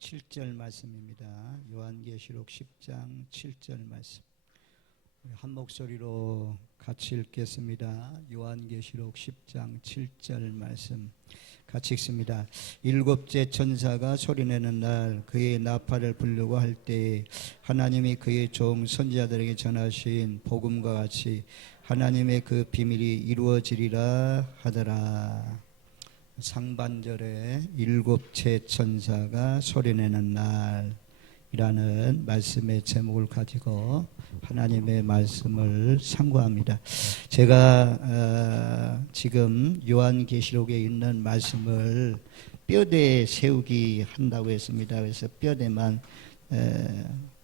7절 말씀입니다. 요한계시록 10장 7절 말씀. 한 목소리로 같이 읽겠습니다. 요한계시록 10장 7절 말씀 같이 읽습니다. 일곱째 천사가 소리내는 날 그의 나팔을 불려고 할 때에 하나님이 그의 종 선지자들에게 전하신 복음과 같이 하나님의 그 비밀이 이루어지리라 하더라. 상반절에 일곱째 천사가 소리내는 날이라는 말씀의 제목을 가지고 하나님의 말씀을 상고합니다. 제가 지금 요한계시록에 있는 말씀을 뼈대에 세우기 한다고 했습니다. 그래서 뼈대만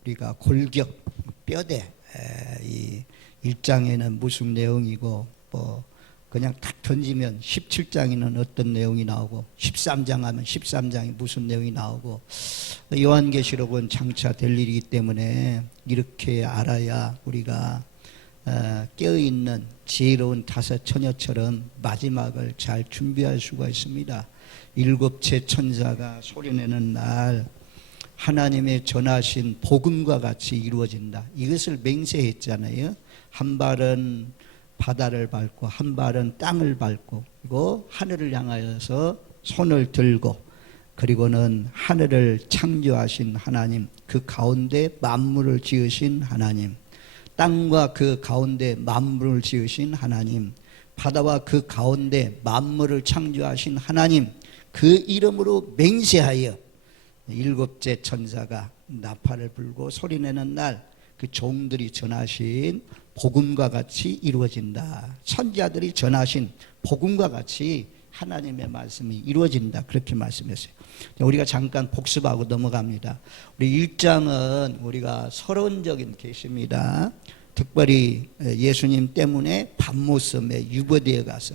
우리가 골격 뼈대 이 1장에는 무슨 내용이고 그냥 탁 던지면 17장에는 어떤 내용이 나오고 13장 하면 13장이 무슨 내용이 나오고 요한계시록은 장차 될 일이기 때문에 이렇게 알아야 우리가 깨어있는 지혜로운 다섯 처녀처럼 마지막을 잘 준비할 수가 있습니다. 일곱째 천사가 소리내는 날 하나님의 전하신 복음과 같이 이루어진다. 이것을 맹세했잖아요. 한 발은 바다를 밟고 한 발은 땅을 밟고 그리고 하늘을 향하여서 손을 들고 그리고는 하늘을 창조하신 하나님, 그 가운데 만물을 지으신 하나님, 땅과 그 가운데 만물을 지으신 하나님, 바다와 그 가운데 만물을 창조하신 하나님, 그 이름으로 맹세하여 일곱째 천사가 나팔을 불고 소리내는 날 그 종들이 전하신 복음과 같이 이루어진다. 선지자들이 전하신 복음과 같이 하나님의 말씀이 이루어진다. 그렇게 말씀했어요. 우리가 잠깐 복습하고 넘어갑니다. 우리 1장은 우리가 서론적인 계시입니다. 특별히 예수님 때문에 밤모섬에 유보되어 가서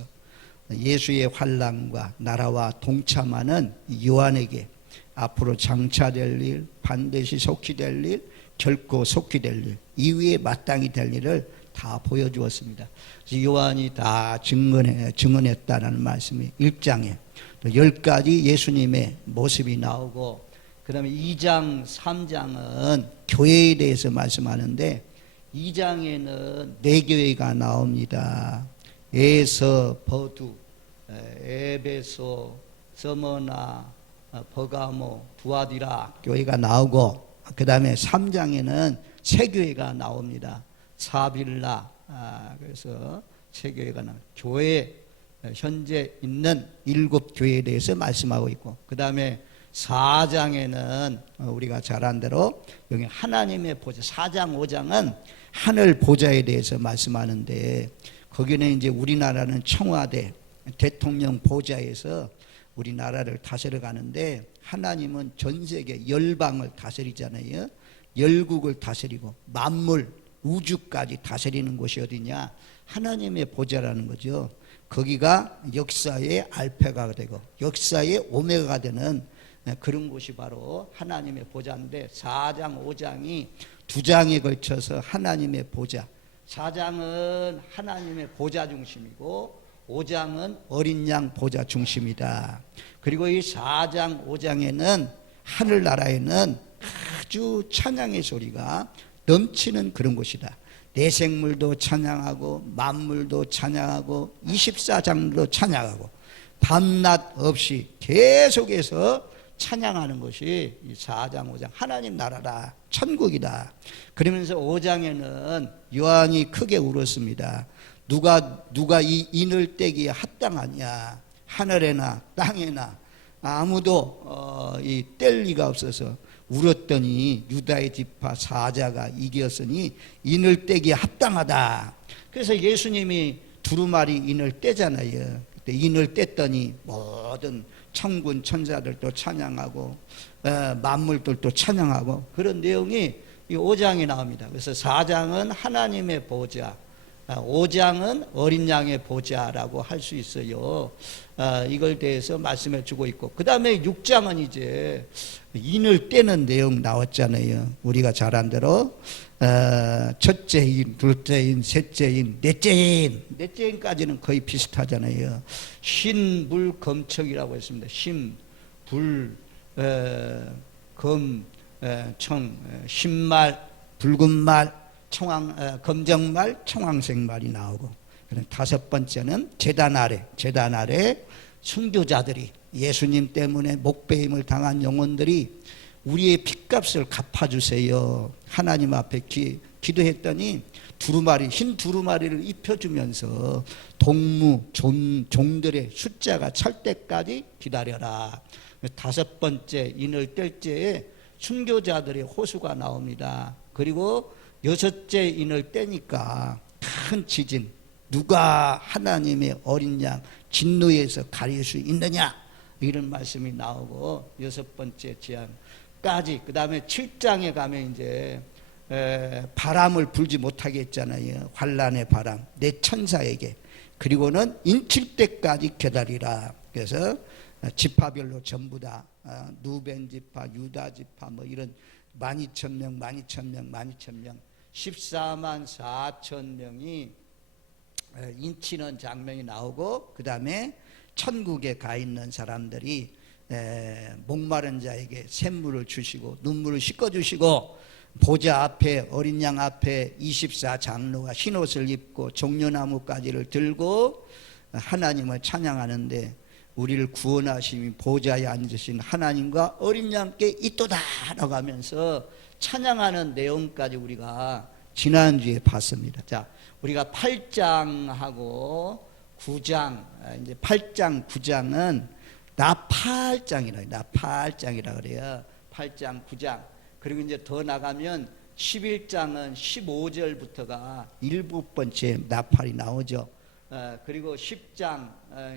예수의 환난과 나라와 동참하는 요한에게 앞으로 장차될 일, 반드시 속히 될 일, 결코 속히 될 일, 이후에 마땅히 될 일을 다 보여주었습니다. 요한이 다 증언했다는 말씀이 1장에 또 10가지 예수님의 모습이 나오고 그 다음에 2장, 3장은 교회에 대해서 말씀하는데 2장에는 4교회가 나옵니다. 에서, 버두, 에베소, 서머나, 버가모, 두아디라 교회가 나오고 그 다음에 3장에는 세 교회가 나옵니다. 사빌라, 그래서 세 교회가 나옵니다. 교회 현재 있는 7교회에 대해서 말씀하고 있고 그 다음에 4장에는 우리가 잘 아는 대로 여기 하나님의 보좌, 4장 5장은 하늘 보좌에 대해서 말씀하는데 거기는 이제 우리나라는 청와대 대통령 보좌에서 우리나라를 다스려 가는데 하나님은 전 세계 열방을 다스리잖아요. 열국을 다스리고 만물 우주까지 다스리는 곳이 어디냐? 하나님의 보좌라는 거죠. 거기가 역사의 알파가 되고 역사의 오메가가 되는 그런 곳이 바로 하나님의 보좌인데 4장 5장이 2장에 걸쳐서 하나님의 보좌, 4장은 하나님의 보좌 중심이고 5장은 어린 양 보좌 중심이다. 그리고 이 4장 5장에는 하늘나라에는 아주 찬양의 소리가 넘치는 그런 곳이다. 내생물도 찬양하고 만물도 찬양하고 24장도 찬양하고 밤낮 없이 계속해서 찬양하는 것이 이 4장 5장 하나님 나라다, 천국이다. 그러면서 5장에는 요한이 크게 울었습니다. 누가 이 인을 떼기에 합당하냐? 하늘에나 땅에나 아무도 이 뗄 리가 없어서 울었더니 유다의 지파 사자가 이겼으니 인을 떼기에 합당하다. 그래서 예수님이 두루마리 인을 떼잖아요. 그때 인을 뗐더니 모든 천군 천사들도 찬양하고 만물들도 찬양하고 그런 내용이 이 5장에 나옵니다. 그래서 4장은 하나님의 보좌, 5장은 어린 양의 보좌라고 할 수 있어요. 이걸 대해서 말씀해 주고 있고 그 다음에 6장은 이제 인을 떼는 내용 나왔잖아요. 우리가 잘 안 대로 첫째 인, 둘째 인, 셋째 인, 넷째 인, 넷째 인까지는 거의 비슷하잖아요. 신, 불, 검척이라고 했습니다. 신, 불, 검, 청, 흰말, 붉은 말, 검정말, 청황색 말이 나오고, 다섯 번째는 제단 아래 순교자들이, 예수님 때문에 목배임을 당한 영혼들이 우리의 핏값을 갚아주세요. 하나님 앞에 기도했더니 흰 두루마리를 입혀주면서 종들의 숫자가 찰 때까지 기다려라. 다섯 번째 인을 뗄 때에 순교자들의 호수가 나옵니다. 그리고 여섯째 인을 떼니까 큰 지진, 누가 하나님의 어린 양 진노에서 가릴 수 있느냐, 이런 말씀이 나오고, 여섯 번째 재앙까지. 그 다음에 7장에 가면 이제 바람을 불지 못하게 했잖아요. 환란의 바람 내 천사에게. 그리고는 인칠 때까지 기다리라. 그래서 지파별로 전부 다 누벤 지파, 유다 지파, 뭐 이런 12,000명 14만 4천 명이 인치는 장면이 나오고, 그 다음에 천국에 가 있는 사람들이 목마른 자에게 샘물을 주시고 눈물을 씻겨주시고, 보좌 앞에 어린 양 앞에 24장로가 흰옷을 입고 종려나무가지를 들고 하나님을 찬양하는데, 우리를 구원하심이 보좌에 앉으신 하나님과 어린 양께 있도다라고 하면서 찬양하는 내용까지 우리가 지난주에 봤습니다. 자, 우리가 8장하고 9장, 이제 8장 9장은 나팔장이라 그래요. 8장 9장. 그리고 이제 더 나가면 11장은 15절부터가 일곱 번째 나팔이 나오죠. 그리고 10장,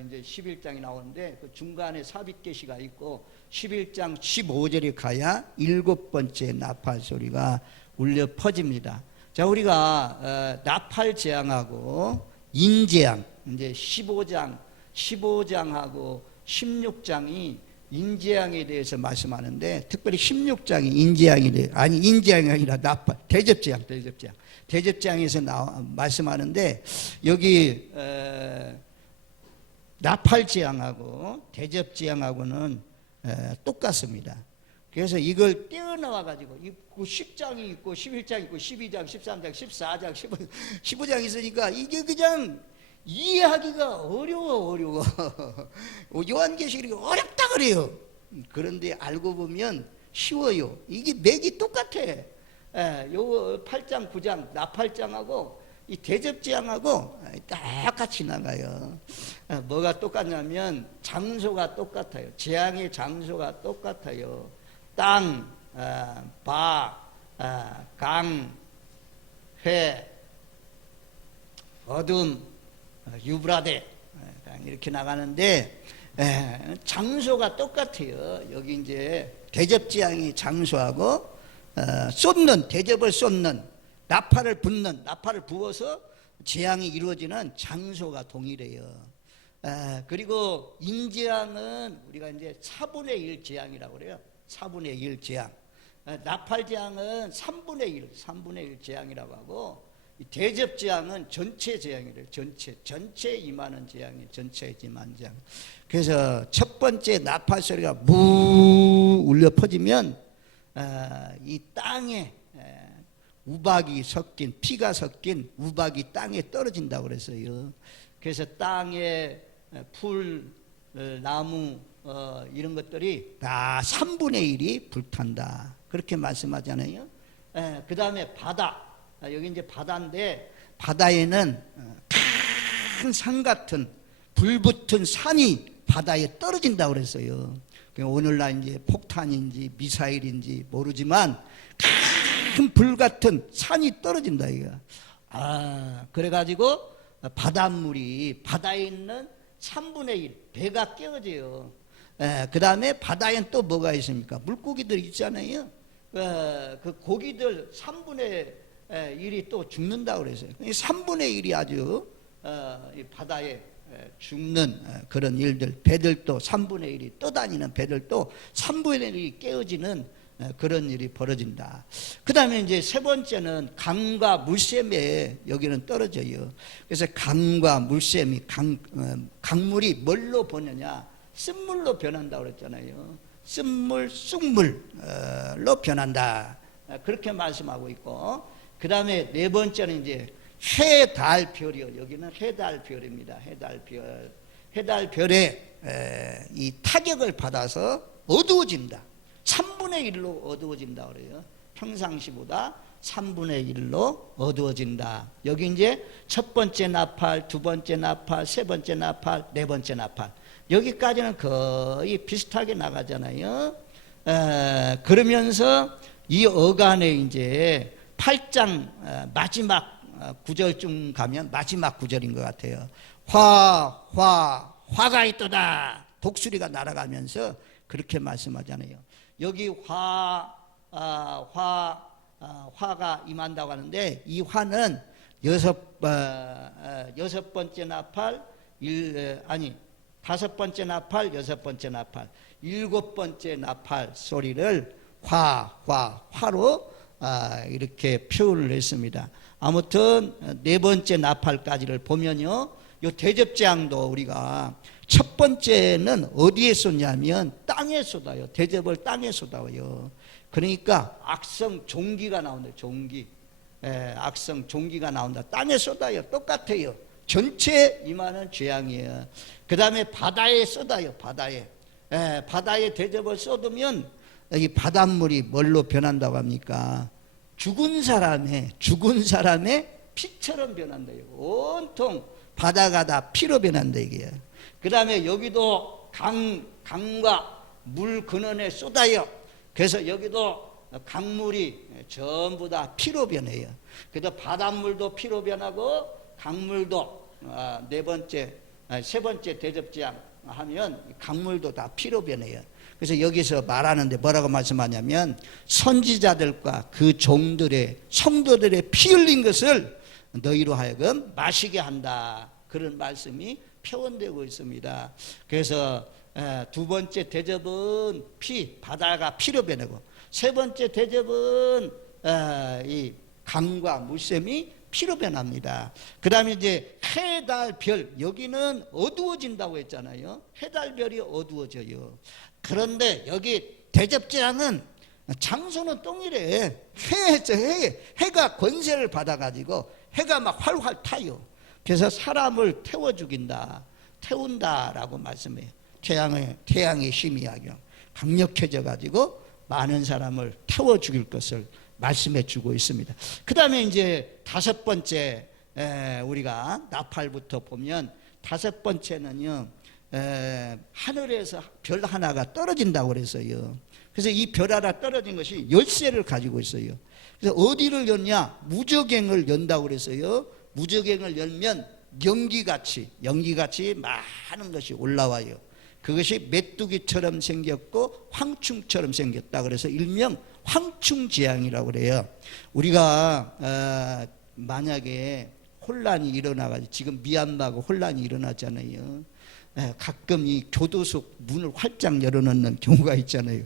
이제 11장이 나오는데 그 중간에 삽입계시가 있고 11장 15절에 가야 일곱 번째 나팔 소리가 울려 퍼집니다. 자, 우리가 나팔 재앙하고 인재앙, 이제 15장하고 16장이 인재앙에 대해서 말씀하는데, 특별히 16장이 인재앙이 돼요. 아니, 인재앙이 아니라 나팔, 대접재앙에서 말씀하는데, 여기 나팔 재앙하고 대접재앙하고는 똑같습니다. 그래서 이걸 떼어나와 가지고 10장이 있고 11장 있고 12장, 13장, 14장, 15장 있으니까 이게 그냥 이해하기가 어려워. 요한계시록이 어렵다 그래요. 그런데 알고 보면 쉬워요. 이게 맥이 똑같아. 요 8장 9장 나팔장하고 이 대접재앙하고 똑같이 나가요. 뭐가 똑같냐면 장소가 똑같아요. 재앙의 장소가 똑같아요. 땅, 바, 강, 회, 어둠, 유브라데, 이렇게 나가는데 장소가 똑같아요. 여기 이제 대접재앙이 장소하고 대접을 쏟는, 나팔을 부어서 재앙이 이루어지는 장소가 동일해요. 그리고 인재앙은 우리가 이제 4분의 1 재앙이라고 그래요. 4분의 1 재앙. 나팔 재앙은 3분의 1 재앙이라고 하고, 대접재앙은 전체 재앙이래요. 전체 임하는 재앙이 전체에 임하는 재앙. 그래서 첫 번째 나팔 소리가 무 울려 퍼지면 이 땅에 우박이 섞인, 피가 섞인 우박이 땅에 떨어진다고 그랬어요. 그래서 땅에 풀, 나무, 이런 것들이 다 3분의 1이 불탄다, 그렇게 말씀하잖아요. 그 다음에 바다, 여기 이제 바다인데, 바다에는 큰 산 같은 불붙은 산이 바다에 떨어진다고 그랬어요. 오늘날 이제 폭탄인지 미사일인지 모르지만 큰 불 같은 산이 떨어진다 이거. 그래가지고 바닷물이 바다에 있는 3분의 1 배가 깨어져요. 그 다음에 바다엔 또 뭐가 있습니까? 물고기들 있잖아요. 그 고기들 3분의 1이 또 죽는다고 그랬어요. 3분의 1이 아주 바다에 죽는 그런 일들, 배들도 3분의 1이 떠다니는 배들도 3분의 1이 깨어지는 그런 일이 벌어진다. 그 다음에 이제 세 번째는 강과 물샘에 여기는 떨어져요. 그래서 강과 물샘이 강물이 뭘로 변하냐? 쓴물로 변한다고 그랬잖아요. 쓴물 쑥물로 변한다. 그렇게 말씀하고 있고, 그 다음에 네 번째는 이제 해, 달, 별이요. 여기는 해, 달, 별입니다. 해, 달, 별. 해, 달, 별에 이 타격을 받아서 어두워진다. 3분의 1로 어두워진다 그래요. 평상시보다 3분의 1로 어두워진다. 여기 이제 첫 번째 나팔, 두 번째 나팔, 세 번째 나팔, 네 번째 나팔. 여기까지는 거의 비슷하게 나가잖아요. 그러면서 이 어간에 이제 8장 마지막 구절쯤 가면 마지막 구절인 것 같아요. 화가 있도다. 독수리가 날아가면서 그렇게 말씀하잖아요. 여기 화가 임한다고 하는데, 이 화는 여섯 번째 나팔, 다섯 번째 나팔, 여섯 번째 나팔, 일곱 번째 나팔 소리를 화로 이렇게 표현을 했습니다. 아무튼 네 번째 나팔까지를 보면요, 요 대접재앙도 우리가 첫 번째는 어디에 쏟냐면 땅에 쏟아요. 대접을 땅에 쏟아요. 그러니까 악성 종기가 나온다. 악성 종기가 나온다. 땅에 쏟아요. 똑같아요. 전체 임하는 재앙이에요. 그 다음에 바다에 쏟아요. 바다에 대접을 쏟으면 이 바닷물이 뭘로 변한다고 합니까? 죽은 사람의 피처럼 변한다요. 온통 바다가 다 피로 변한다 이게요. 그 다음에 여기도 강과 물 근원에 쏟아요. 그래서 여기도 강물이 전부 다 피로 변해요. 그래서 바닷물도 피로 변하고 강물도 세 번째 대접재앙 하면 강물도 다 피로 변해요. 그래서 여기서 말하는데 뭐라고 말씀하냐면, 선지자들과 그 종들의 성도들의 피 흘린 것을 너희로 하여금 마시게 한다. 그런 말씀이 표현되고 있습니다. 그래서 두 번째 대접은 바다가 피로 변하고, 세 번째 대접은 이 강과 물샘이 피로 변합니다. 그 다음에 이제 해, 달, 별, 여기는 어두워진다고 했잖아요. 해, 달, 별이 어두워져요. 그런데 여기 대접재앙은 장소는 동일해. 해가 권세를 받아가지고 해가 막 활활 타요. 그래서 사람을 태워 죽인다, 태운다라고 말씀해요. 태양의 힘이 강력해져 가지고 많은 사람을 태워 죽일 것을 말씀해 주고 있습니다. 그 다음에 이제 다섯 번째, 우리가 나팔부터 보면 다섯 번째는요, 하늘에서 별 하나가 떨어진다고 그랬어요. 그래서 이 별 하나 떨어진 것이 열쇠를 가지고 있어요. 그래서 어디를 열냐? 무저갱을 연다고 그랬어요. 무저갱을 열면 연기같이 많은 것이 올라와요. 그것이 메뚜기처럼 생겼고 황충처럼 생겼다. 그래서 일명 황충재앙이라고 그래요. 우리가 만약에 혼란이 일어나가지고, 지금 미얀마가 혼란이 일어났잖아요. 가끔 이 교도소 문을 활짝 열어놓는 경우가 있잖아요.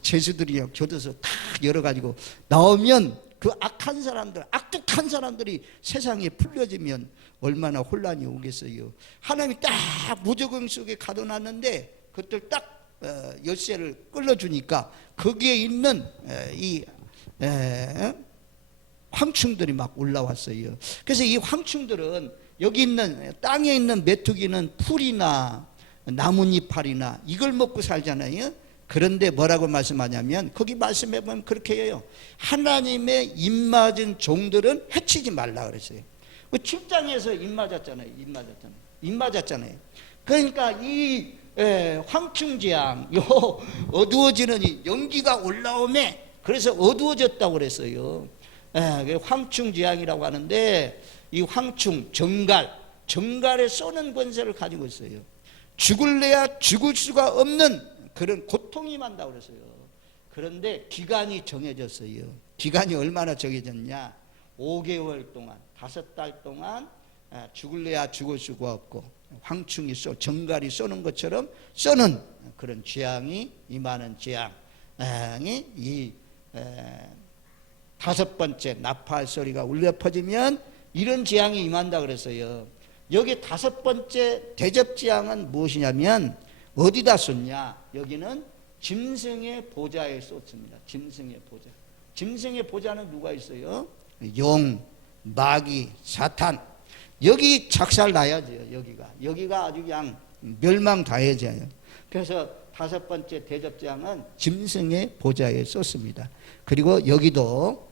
죄수들이 교도소 다 열어가지고 나오면 그 악독한 사람들이 세상에 풀려지면 얼마나 혼란이 오겠어요. 하나님이 딱 무저갱 속에 가둬놨는데 그것들 딱 열쇠를 끌어주니까 거기에 있는 이 황충들이 막 올라왔어요. 그래서 이 황충들은 여기 있는 땅에 있는 메뚜기는 풀이나 나뭇잎알이나 이걸 먹고 살잖아요. 그런데 뭐라고 말씀하냐면, 거기 말씀해 보면 그렇게 해요. 하나님의 입맞은 종들은 해치지 말라 그랬어요. 7장에서 입맞았잖아요. 그러니까 이 황충재앙, 어두워지는 이 연기가 올라오매, 그래서 어두워졌다고 그랬어요. 황충재앙이라고 하는데, 이 황충, 정갈에 쏘는 권세를 가지고 있어요. 죽을래야 죽을 수가 없는 그런 고통이 임한다고 그랬어요. 그런데 기간이 정해졌어요. 기간이 얼마나 정해졌냐? 5개월 동안, 5달 동안 죽을래야 죽을 수가 없고, 황충이 정갈이 쏘는 것처럼 쏘는 그런 재앙이 임하는 재앙이 이 다섯 번째 나팔 소리가 울려 퍼지면 이런 재앙이 임한다 그랬어요. 여기 다섯 번째 대접 재앙은 무엇이냐면, 어디다 쏟냐? 여기는 짐승의 보좌에 쏟습니다. 짐승의 보좌. 짐승의 보좌는 누가 있어요? 용, 마귀, 사탄. 여기 작살 나야죠. 여기가 아주 그냥 멸망 다해져요. 그래서 5번째 대접장은 짐승의 보좌에 쏟습니다. 그리고 여기도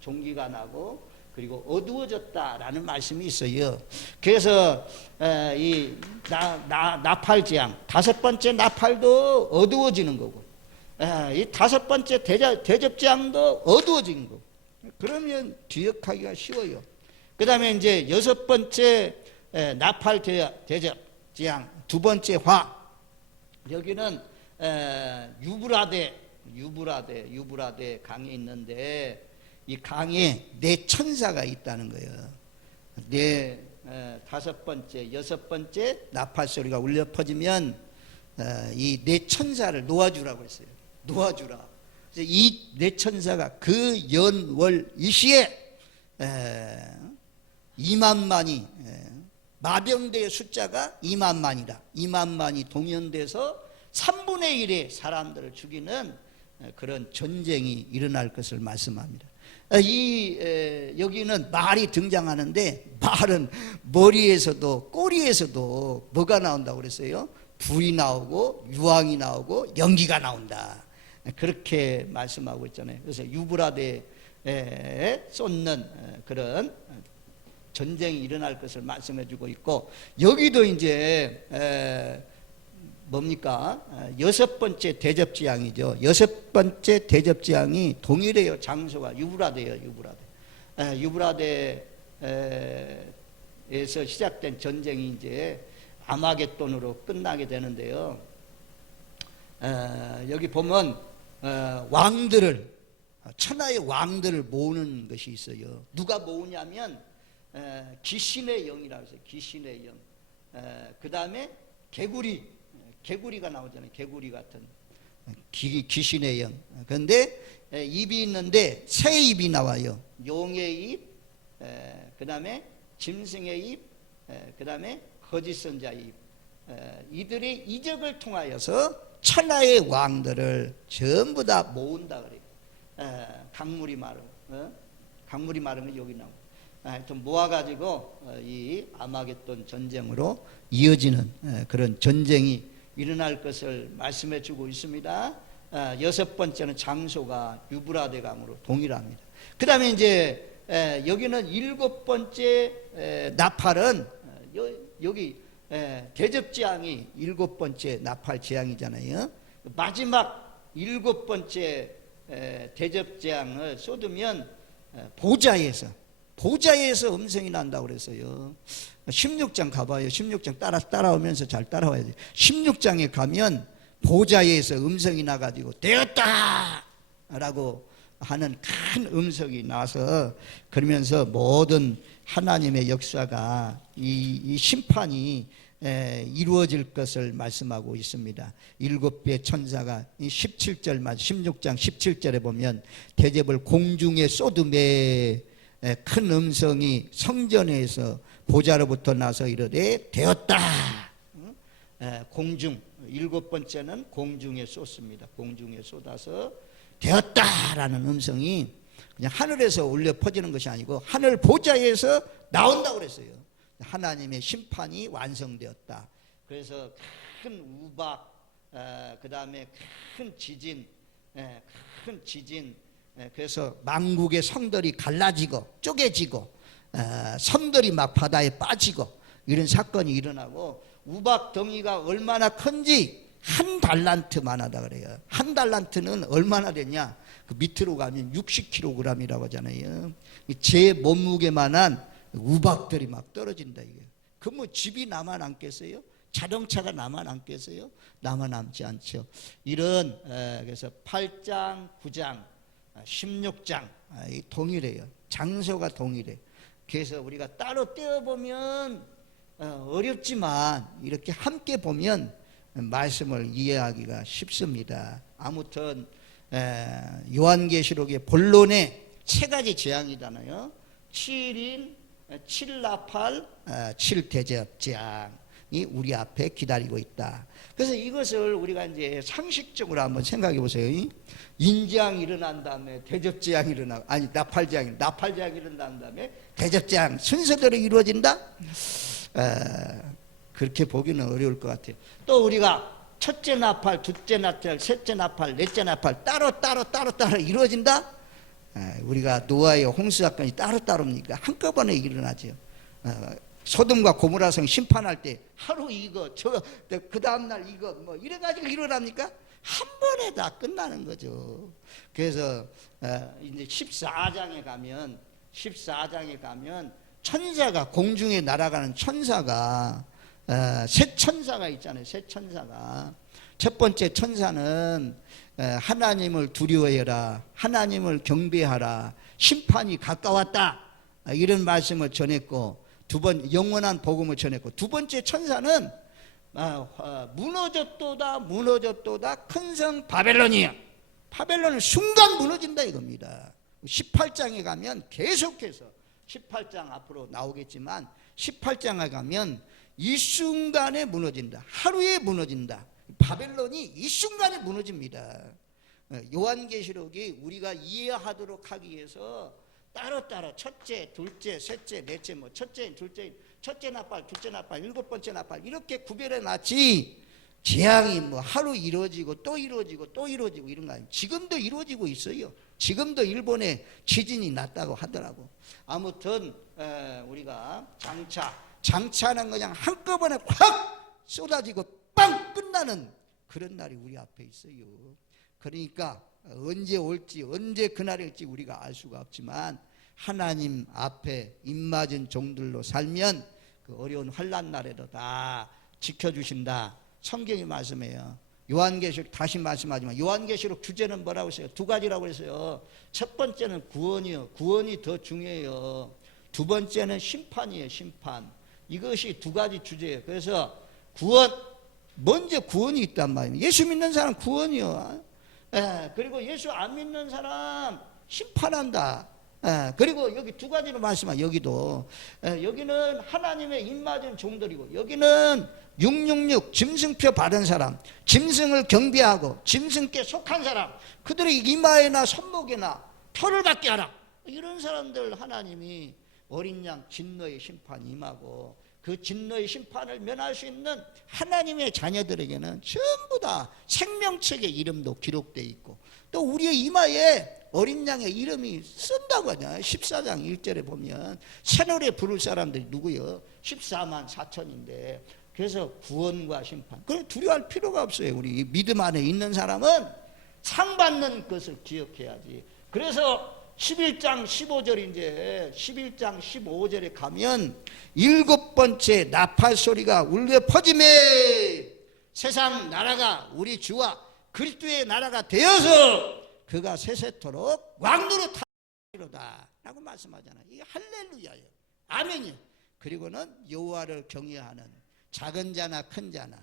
종기가 나고, 그리고 어두워졌다라는 말씀이 있어요. 그래서 이 나팔재앙 5번째 나팔도 어두워지는 거고, 이 5번째 대접재앙도 어두워지는 거고. 그러면 기억하기가 쉬워요. 그 다음에 이제 6번째 나팔 대접재앙 2번째 화. 여기는 유브라데 강이 있는데, 이 강에 4천사가 있다는 거예요. 5번째, 6번째 나팔 소리가 울려 퍼지면 이 4천사를 놓아주라고 했어요. 놓아주라. 이 4천사가 그 연월 이시에 2만만이 마병대의 숫자가 2만만이다. 2만만이 동원돼서 3분의 1의 사람들을 죽이는 그런 전쟁이 일어날 것을 말씀합니다. 여기는 말이 등장하는데, 말은 머리에서도 꼬리에서도 뭐가 나온다고 그랬어요? 불이 나오고 유황이 나오고 연기가 나온다. 그렇게 말씀하고 있잖아요. 그래서 유브라데에 쏟는 그런 전쟁이 일어날 것을 말씀해 주고 있고, 여기도 이제 뭡니까? 6번째 대접지향이죠. 6번째 대접지향이 동일해요. 장소가 유브라데예요. 유브라데에서 시작된 전쟁이 이제 아마겟돈으로 끝나게 되는데요. 여기 보면 왕들을, 천하의 왕들을 모으는 것이 있어요. 누가 모으냐면 귀신의 영이라고 해서 귀신의 영. 그 다음에 개구리가 나오잖아요. 개구리 같은 귀신의 영. 그런데 입이 있는데 새 입이 나와요. 용의 입, 그 다음에 짐승의 입, 그 다음에 거짓 선자의 입. 이들의 이적을 통하여서 천하의 왕들을 전부 다 모은다 그래요. 강물이 마르면 여기 나오고. 하여튼 모아가지고 이 아마겟돈 전쟁으로 이어지는 그런 전쟁이 일어날 것을 말씀해 주고 있습니다. 6번째는 장소가 유브라데 강으로 동일합니다. 그 다음에 이제 여기는 7번째 나팔은 여기 대접재앙이 7번째 나팔 재앙이잖아요. 마지막 7번째 대접재앙을 쏟으면 보좌에서 음성이 난다고 그랬어요. 16장 가봐요. 16장 따라오면서 잘 따라와야 돼요. 16장에 가면 보좌에서 음성이 나가지고 되었다! 라고 하는 큰 음성이 나서, 그러면서 모든 하나님의 역사가 이 심판이 이루어질 것을 말씀하고 있습니다. 7배 천사가 16장 17절에 보면 대접을 공중에 쏟음에 큰 음성이 성전에서 보좌로부터 나서 이르되 되었다. 공중, 7번째는 공중에 쏟습니다. 공중에 쏟아서 되었다라는 음성이 그냥 하늘에서 울려 퍼지는 것이 아니고 하늘 보좌에서 나온다고 그랬어요. 하나님의 심판이 완성되었다. 그래서 큰 우박, 그 다음에 큰 지진, 그래서 만국의 성들이 갈라지고 쪼개지고 섬들이 막 바다에 빠지고 이런 사건이 일어나고, 우박 덩이가 얼마나 큰지 1달란트만 하다 그래요. 1달란트는 얼마나 되냐? 그 밑으로 가면 60kg이라고 하잖아요. 제 몸무게만한 우박들이 막 떨어진다 이게. 그 뭐 집이 남아 남겠어요? 자동차가 남아 남겠어요? 남아 남지 않죠. 이런 그래서 8장, 9장, 16장 동일해요. 장소가 동일해. 그래서 우리가 따로 떼어보면 어렵지만 이렇게 함께 보면 말씀을 이해하기가 쉽습니다. 아무튼 요한계시록의 본론에 3가지 재앙이잖아요. 7인, 7나팔, 7대접재앙. 우리 앞에 기다리고 있다. 그래서 이것을 우리가 이제 상식적으로 한번 생각해 보세요. 인재앙이 일어난 다음에 대접재앙이 일어나고, 아니 나팔재앙이 일어난 다음에 대접재앙 순서대로 이루어진다? 그렇게 보기는 어려울 것 같아요. 또 우리가 첫째 나팔, 둘째 나팔, 셋째 나팔, 넷째 나팔 따로 이루어진다? 우리가 노아의 홍수 사건이 따로입니까? 한꺼번에 일어나죠. 소돔과 고모라성 심판할 때 하루 이거 그 다음날 이거 뭐 이래가지고 일어납니까? 한 번에 다 끝나는 거죠. 그래서 이제 14장에 가면 천사가, 공중에 날아가는 천사가, 새 천사가 있잖아요. 새 천사가. 첫 번째 천사는 하나님을 두려워해라, 하나님을 경배하라, 심판이 가까웠다, 이런 말씀을 전했고, 영원한 복음을 전했고, 두 번째 천사는 무너졌도다 큰 성 바벨론이야. 바벨론은 순간 무너진다 이겁니다. 18장에 가면 계속해서, 18장 앞으로 나오겠지만 18장에 가면 이 순간에 무너진다, 하루에 무너진다. 바벨론이 이 순간에 무너집니다. 요한계시록이 우리가 이해하도록 하기 위해서 따로 첫째, 둘째, 셋째, 넷째, 뭐 첫째 나팔, 둘째 나팔, 일곱 번째 나팔 이렇게 구별해 놨지, 재앙이 뭐 하루 이루어지고 또 이루어지고 이런 거 아니에요. 지금도 이루어지고 있어요. 지금도 일본에 지진이 났다고 하더라고. 아무튼 우리가 장차는 그냥 한꺼번에 확 쏟아지고 빵 끝나는 그런 날이 우리 앞에 있어요. 그러니까 언제 올지, 언제 그날이 올지 우리가 알 수가 없지만 하나님 앞에 입맞은 종들로 살면 그 어려운 환난 날에도 다 지켜주신다. 성경이 말씀해요. 요한계시록, 다시 말씀하지만 요한계시록 주제는 뭐라고 했어요? 두 가지라고 했어요. 첫 번째는 구원이요. 구원이 더 중요해요. 두 번째는 심판이에요. 심판. 이것이 두 가지 주제예요. 그래서 먼저 구원이 있단 말이에요. 예수 믿는 사람 구원이요. 그리고 예수 안 믿는 사람 심판한다. 그리고 여기 두 가지로 말씀하면, 여기도 여기는 하나님의 입맞은 종들이고, 여기는 666 짐승표 받은 사람, 짐승을 경배하고 짐승께 속한 사람, 그들의 이마에나 손목에나 표를 받게 하라. 이런 사람들 하나님이 어린 양 진노의 심판이 임하고, 그 진노의 심판을 면할 수 있는 하나님의 자녀들에게는 전부 다 생명책의 이름도 기록되어 있고, 또 우리의 이마에 어린 양의 이름이 쓴다고 하냐. 14장 1절에 보면 새 노래 부를 사람들이 누구요? 14만 4천인데, 그래서 구원과 심판, 그럼 두려워할 필요가 없어요. 우리 믿음 안에 있는 사람은 상 받는 것을 기억해야지. 그래서 11장 15절인데 11장 15절에 가면 일곱 번째 나팔 소리가 울려 퍼지매 세상 나라가 우리 주와 그리스도의 나라가 되어서 그가 세세토록 왕노로 타리로다 라고 말씀하잖아요. 이게 할렐루야예요. 아멘이에요. 그리고는 여호와를 경외하는 작은 자나 큰 자나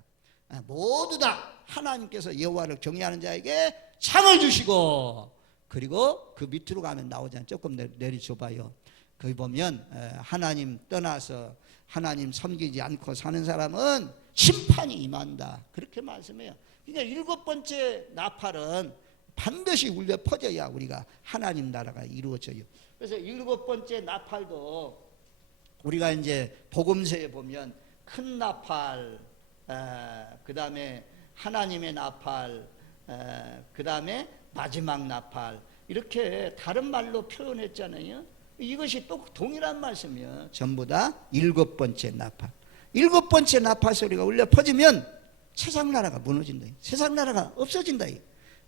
모두 다 하나님께서 여호와를 경외하는 자에게 상을 주시고, 그리고 그 밑으로 가면 나오잖아요. 조금 내리줘봐요. 거기 보면 하나님 떠나서 하나님 섬기지 않고 사는 사람은 심판이 임한다, 그렇게 말씀해요. 그러니까 일곱 번째 나팔은 반드시 울려 퍼져야 우리가 하나님 나라가 이루어져요. 그래서 일곱 번째 나팔도 우리가 이제 복음서에 보면 큰 나팔, 그 다음에 하나님의 나팔, 그 다음에 마지막 나팔, 이렇게 다른 말로 표현했잖아요. 이것이 또 동일한 말씀이에요. 전부 다 일곱 번째 나팔. 일곱 번째 나팔 소리가 울려 퍼지면 세상 나라가 무너진다. 세상 나라가 없어진다.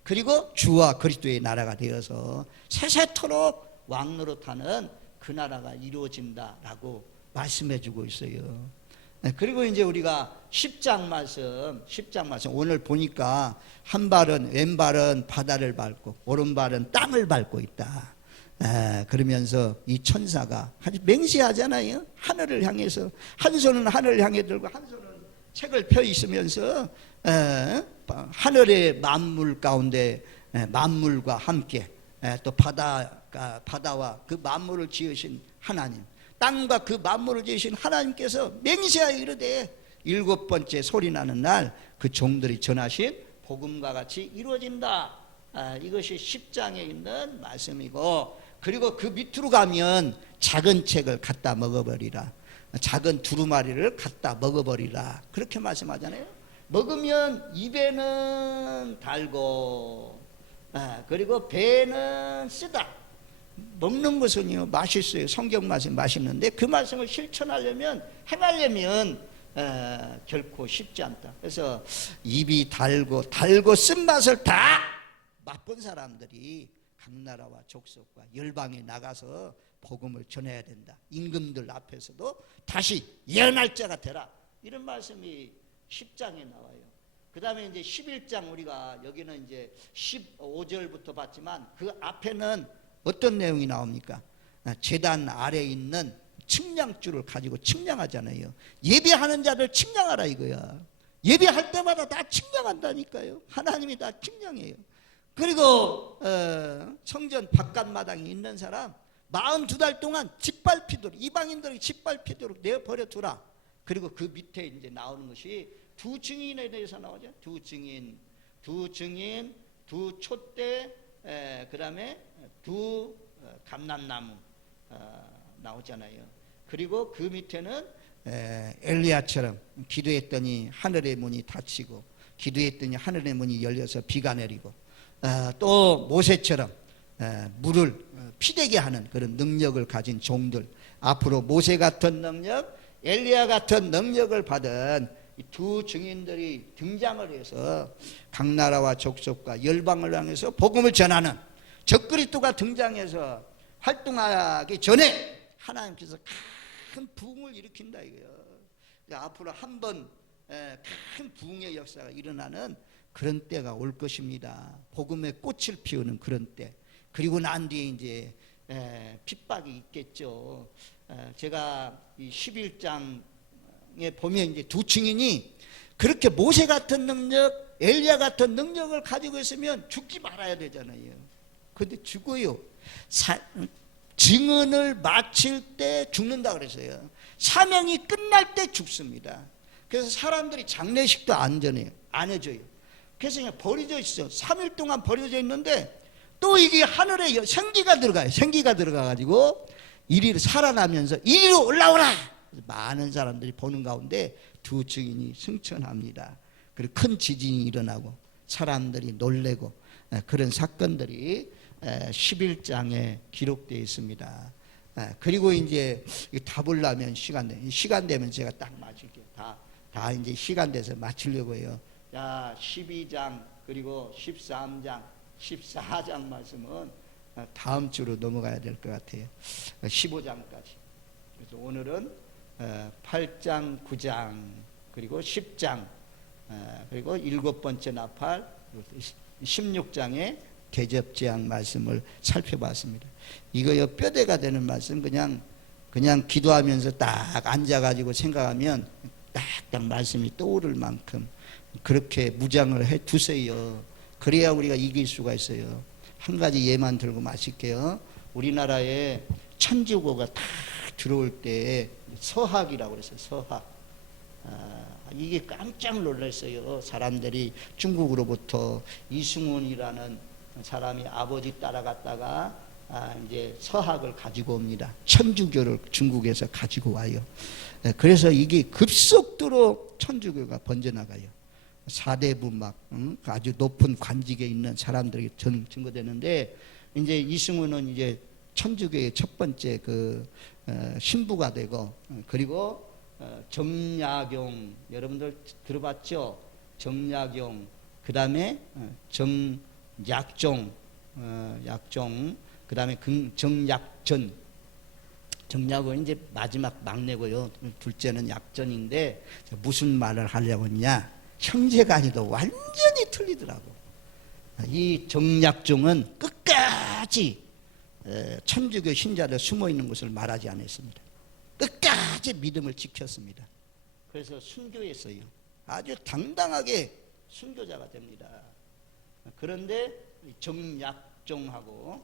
그리고 주와 그리스도의 나라가 되어서 세세토록 왕노릇하는 그 나라가 이루어진다라고 말씀해주고 있어요. 그리고 이제 우리가 10장 말씀 오늘 보니까 한 발은 왼발은 바다를 밟고 오른발은 땅을 밟고 있다. 그러면서 이 천사가 아주 맹세하잖아요. 하늘을 향해서 한 손은 하늘을 향해 들고 한 손은 책을 펴 있으면서 하늘의 만물 가운데 만물과 함께 또 바다와 그 만물을 지으신 하나님, 땅과 그 만물을 지으신 하나님께서 맹세하여 이르되 일곱 번째 소리 나는 날 그 종들이 전하신 복음과 같이 이루어진다. 이것이 10장에 있는 말씀이고, 그리고 그 밑으로 가면 작은 책을 갖다 먹어버리라. 작은 두루마리를 갖다 먹어버리라. 그렇게 말씀하잖아요. 먹으면 입에는 달고, 그리고 배는 쓰다. 먹는 것은요 맛있어요. 성경 말씀 맛있는데 그 말씀을 실천하려면, 행하려면 결코 쉽지 않다. 그래서 입이 달고 쓴맛을 다 맛본 사람들이 각 나라와 족속과 열방에 나가서 복음을 전해야 된다. 임금들 앞에서도 다시 예언할 자가 되라. 이런 말씀이 10장에 나와요. 그 다음에 이제 11장, 우리가 여기는 이제 15절부터 봤지만 그 앞에는 어떤 내용이 나옵니까? 제단 아래에 있는 측량줄을 가지고 측량하잖아요. 예배하는 자들 측량하라 이거야. 예배할 때마다 다 측량한다니까요. 하나님이 다 측량해요. 그리고 성전 바깥마당에 있는 사람 42달 동안 짓밟히도록, 이방인들이 짓밟히도록 내버려 두라. 그리고 그 밑에 이제 나오는 것이 두 증인에 대해서 나오죠. 두 증인, 두 촛대, 그 다음에 두 감람나무 나오잖아요. 그리고 그 밑에는 엘리야처럼 기도했더니 하늘의 문이 닫히고, 기도했더니 하늘의 문이 열려서 비가 내리고, 또 모세처럼 물을 피되게 하는 그런 능력을 가진 종들, 앞으로 모세 같은 능력, 엘리야 같은 능력을 받은 이 두 증인들이 등장을 해서 각 나라와 족속과 열방을 향해서 복음을 전하는 적그리스도가 등장해서 활동하기 전에 하나님께서 큰 부흥을 일으킨다 이거예요. 앞으로 한번 큰 부흥의 역사가 일어나는 그런 때가 올 것입니다. 복음의 꽃을 피우는 그런 때. 그리고 난 뒤에 이제 핍박이 있겠죠. 제가 이 11장에 보면 이제 두 증인이 그렇게 모세 같은 능력, 엘리야 같은 능력을 가지고 있으면 죽지 말아야 되잖아요. 근데 죽어요. 증언을 마칠 때 죽는다 그랬어요. 사명이 끝날 때 죽습니다. 그래서 사람들이 장례식도 안 해줘요. 그래서 그냥 버려져 있어. 3일 동안 버려져 있는데 또 이게 하늘에 생기가 들어가요. 생기가 들어가가지고 이리로 살아나면서 이리로 올라오라. 많은 사람들이 보는 가운데 두 증인이 승천합니다. 그리고 큰 지진이 일어나고 사람들이 놀래고 그런 사건들이 11장에 기록되어 있습니다. 그리고 이제 답을 하면 시간 되면 제가 딱 마칠게요. 다 이제 시간 돼서 마치려고 해요. 자, 12장 그리고 13장, 14장 말씀은 다음 주로 넘어가야 될 것 같아요. 15장까지. 그래서 오늘은 8장, 9장, 그리고 10장, 그리고 7번째 나팔, 16장의 대접제한 말씀을 살펴봤습니다. 이거요 뼈대가 되는 말씀, 그냥 기도하면서 딱 앉아가지고 생각하면 딱딱 말씀이 떠오를 만큼 그렇게 무장을 해 두세요. 그래야 우리가 이길 수가 있어요. 한 가지 예만 들고 마실게요. 우리나라에 천주교가 딱 들어올 때 서학이라고 그랬어요. 서학. 이게 깜짝 놀랐어요. 사람들이 중국으로부터 이승훈이라는 사람이 아버지 따라갔다가 이제 서학을 가지고 옵니다. 천주교를 중국에서 가지고 와요. 그래서 이게 급속도로 천주교가 번져나가요. 사대부 아주 높은 관직에 있는 사람들이 증거되는데, 이제 이승훈은 이제 천주교의 첫 번째 신부가 되고, 그리고 정약용, 여러분들 들어봤죠? 정약용, 그 다음에 정약종, 그 다음에 정약전. 정약은 이제 마지막 막내고요. 둘째는 약전인데 무슨 말을 하려고 했냐? 형제가 아니도 완전히 틀리더라고. 이 정약종은 끝까지 천주교 신자들 숨어 있는 것을 말하지 않았습니다. 끝까지 믿음을 지켰습니다. 그래서 순교했어요. 아주 당당하게 순교자가 됩니다. 그런데 정약종하고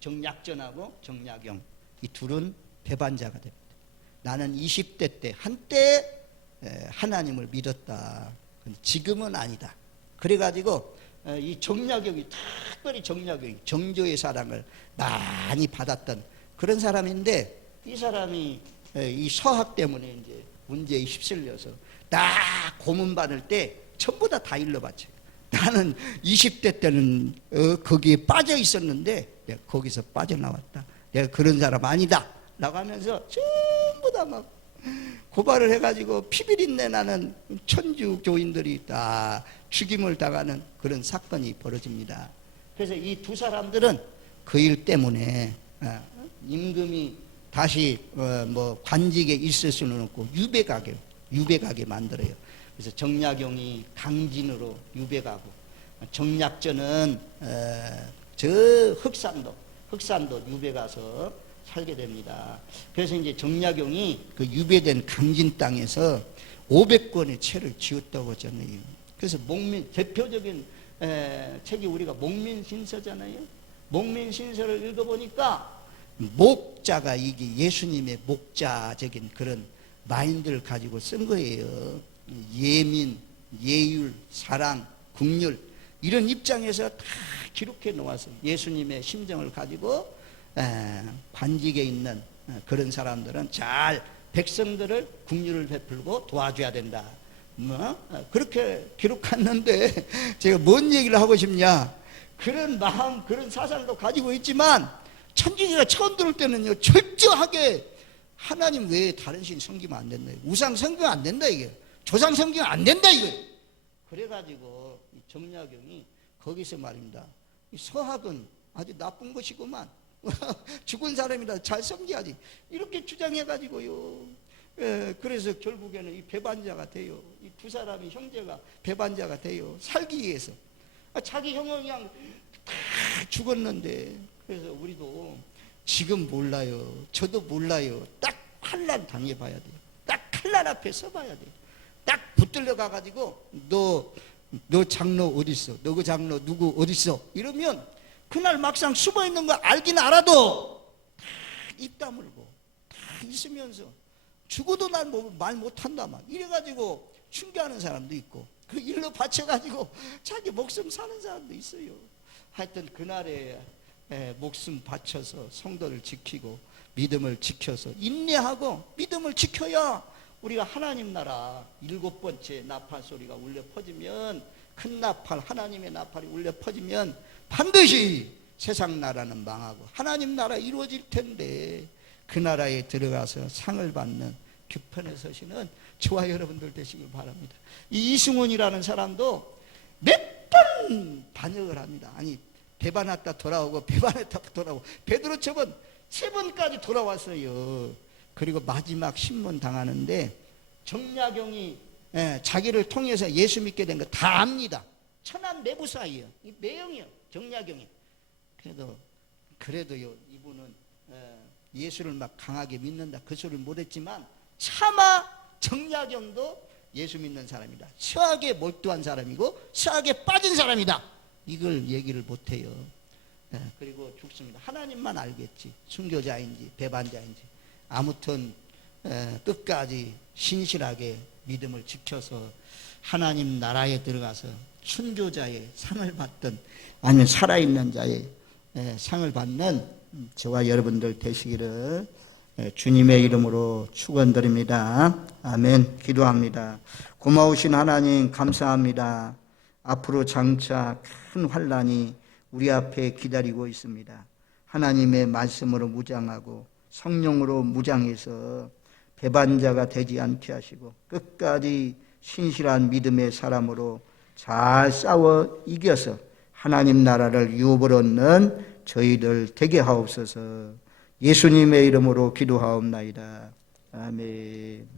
정약전하고 정약용, 이 둘은 배반자가 됩니다. 나는 20대 때 한때 하나님을 믿었다. 지금은 아니다. 그래가지고 이 정약용이, 특별히 정약용이 정조의 사랑을 많이 받았던 그런 사람인데, 이 사람이 이 서학 때문에 이제 문제에 휩쓸려서 딱 고문 받을 때 전부 다 일러 바쳐요. 나는 20대 때는 거기에 빠져 있었는데 내가 거기서 빠져나왔다. 내가 그런 사람 아니다 라고 하면서 전부 다 막 고발을 해가지고 피비린내 나는 천주교인들이 다 죽임을 당하는 그런 사건이 벌어집니다. 그래서 이 두 사람들은 그 일 때문에 임금이 다시 뭐 관직에 있을 수는 없고 유배가게 만들어요. 그래서 정약용이 강진으로 유배가고, 정약전은 저 흑산도 유배가서 살게 됩니다. 그래서 이제 정약용이 그 유배된 강진 땅에서 500권의 책을 지었다고 하잖아요. 그래서 대표적인 책이 우리가 목민신서잖아요. 목민신서를 읽어보니까 목자가 이게 예수님의 목자적인 그런 마인드를 가지고 쓴 거예요. 예민, 예율, 사랑, 긍휼 이런 입장에서 다 기록해 놓아서 예수님의 심정을 가지고 관직에 있는 그런 사람들은 잘 백성들을 긍휼을 베풀고 도와줘야 된다. 그렇게 기록했는데 제가 뭔 얘기를 하고 싶냐? 그런 마음, 그런 사상도 가지고 있지만 천주교가 처음 들을 때는요, 철저하게 하나님 외에 다른 신 섬기면 안 된다. 우상 섬기면 안 된다 이게. 조상 섬기면 안 된다 이거. 그래가지고 정약용이 거기서 말입니다. 서학은 아주 나쁜 것이구만. 죽은 사람이라 잘 섬겨야지. 이렇게 주장해가지고요. 그래서 결국에는 이 배반자가 돼요. 이 두 사람이 형제가 배반자가 돼요. 살기 위해서. 자기 형은 그냥 다 죽었는데. 그래서 우리도 지금 몰라요. 저도 몰라요. 딱 환난 당해봐야 돼요. 딱 환난 앞에 서봐야 돼요. 딱 붙들려 가가지고 너 장로 어디 있어? 너 그 장로 누구 어디 있어? 이러면 그날 막상 숨어 있는 거 알긴 알아도 다 입 다물고 다 있으면서 죽어도 난 말 못한다 막 이래가지고 충격하는 사람도 있고, 그 일로 바쳐가지고 자기 목숨 사는 사람도 있어요. 하여튼 그날에 목숨 바쳐서 성도를 지키고 믿음을 지켜서 인내하고 믿음을 지켜야 우리가 하나님 나라 7번째 나팔 소리가 울려 퍼지면, 큰 나팔, 하나님의 나팔이 울려 퍼지면 반드시 세상 나라는 망하고 하나님 나라 이루어질 텐데, 그 나라에 들어가서 상을 받는 규편에 서시는 저와 여러분들 되시길 바랍니다. 이 이승훈이라는 사람도 몇 번 반역을 합니다. 아니, 배반했다 돌아오고 배반했다 돌아오고, 베드로처럼 3번까지 돌아왔어요. 그리고 마지막 신문 당하는데 정약용이 자기를 통해서 예수 믿게 된 거 다 압니다. 천안 내부사이에요. 이 매형이요, 정약용이. 그래도요, 이분은 예수를 막 강하게 믿는다 그 소리를 못했지만 차마 정약용도 예수 믿는 사람이다. 서학에 몰두한 사람이고 서학에 빠진 사람이다. 이걸 얘기를 못해요. 그리고 죽습니다. 하나님만 알겠지. 순교자인지 배반자인지. 아무튼 끝까지 신실하게 믿음을 지켜서 하나님 나라에 들어가서 순교자의 상을 받든 아니면 살아있는 자의 상을 받는 저와 여러분들 되시기를 주님의 이름으로 축원드립니다. 아멘. 기도합니다. 고마우신 하나님 감사합니다. 앞으로 장차 큰 환난이 우리 앞에 기다리고 있습니다. 하나님의 말씀으로 무장하고 성령으로 무장해서 배반자가 되지 않게 하시고 끝까지 신실한 믿음의 사람으로 잘 싸워 이겨서 하나님 나라를 유업을 얻는 저희들 되게 하옵소서. 예수님의 이름으로 기도하옵나이다. 아멘.